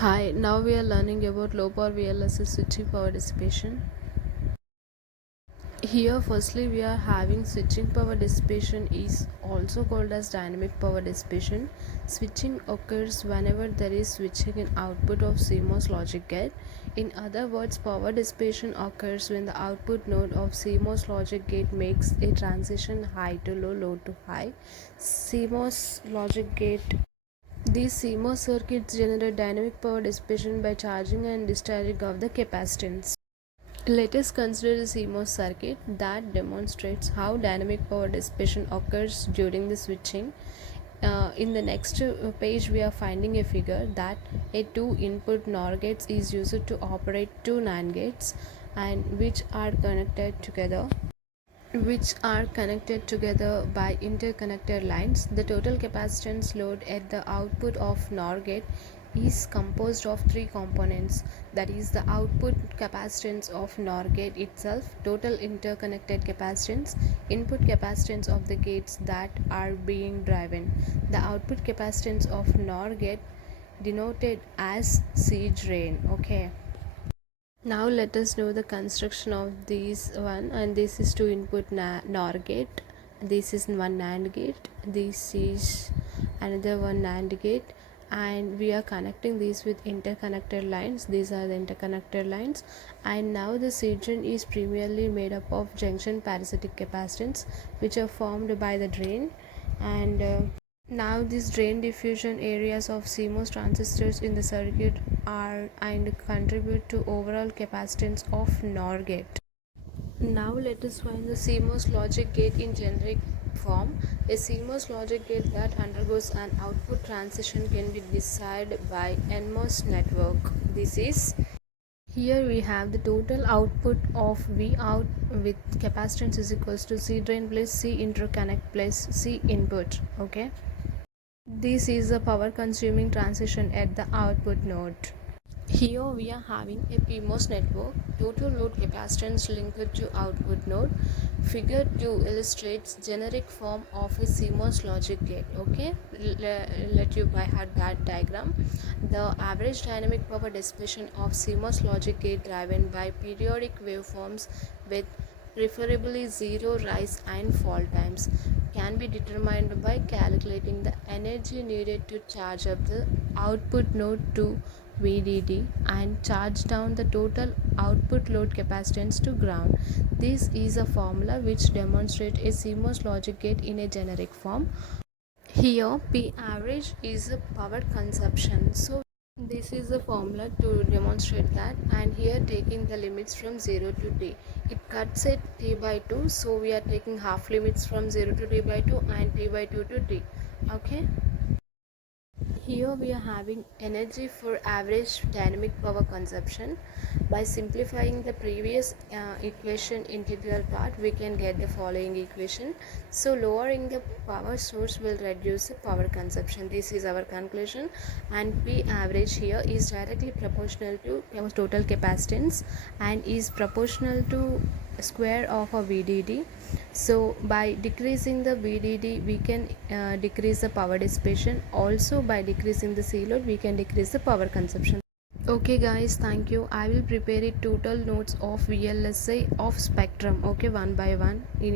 Hi, now we are learning about low power VLSI switching power dissipation. Here firstly we are having switching power dissipation is also called as dynamic power dissipation. Switching occurs whenever there is switching in output of CMOS logic gate. In other words, power dissipation occurs when the output node of CMOS logic gate makes a transition high to low, low to high. CMOS logic gate These CMOS circuits generate dynamic power dissipation by charging and discharging of the capacitance. Let us consider the CMOS circuit that demonstrates how dynamic power dissipation occurs during the switching. In the next page, we are finding a figure that a two-input NOR gates is used to operate two NAND gates, and which are connected together by interconnected lines. The total capacitance load at the output of NOR gate is composed of three components, that is the output capacitance of NOR gate itself, total interconnected capacitance, input capacitance of the gates that are being driven. The output capacitance of NOR gate denoted as C drain. Okay, now let us know the construction of this one, and this is two input NOR gate, this is one NAND gate, this is another one NAND gate, and we are connecting these with interconnected lines. These are the interconnected lines, and now the region is primarily made up of junction parasitic capacitance which are formed by the drain, and now these drain diffusion areas of CMOS transistors in the circuit are and contribute to overall capacitance of NOR gate. Now let us find the CMOS logic gate in generic form. A CMOS logic gate that undergoes an output transition can be decided by NMOS network. This is Here we have the total output of V out with capacitance is equals to C drain plus C interconnect plus C input. Okay, this is a power consuming transition at the output node. Here we are having a PMOS network, total load capacitance linked to output node. Figure 2 illustrates generic form of a CMOS logic gate. Okay, let you by heart that diagram. The average dynamic power dissipation of CMOS logic gate driven by periodic waveforms with preferably zero rise and fall times can be determined by calculating the energy needed to charge up the output node to VDD and charge down the total output load capacitance to ground. This is a formula which demonstrates a CMOS logic gate in a generic form. Here P average is a power consumption. So this is the formula to demonstrate that, and here taking the limits from 0 to t. It cuts at t by 2, so we are taking half limits from 0 to t by 2 and t by 2 to t. Okay. Here we are having energy for average dynamic power consumption. By simplifying the previous equation integral part, we can get the following equation. So lowering the power source will reduce the power consumption. This is our conclusion, and P average here is directly proportional to total capacitance and is proportional to square of a VDD. So by decreasing the VDD we can decrease the power dissipation. Also by decreasing the C load we can decrease the power consumption. Okay guys, thank you. I will prepare it total notes of VLSI of spectrum, okay, one by one in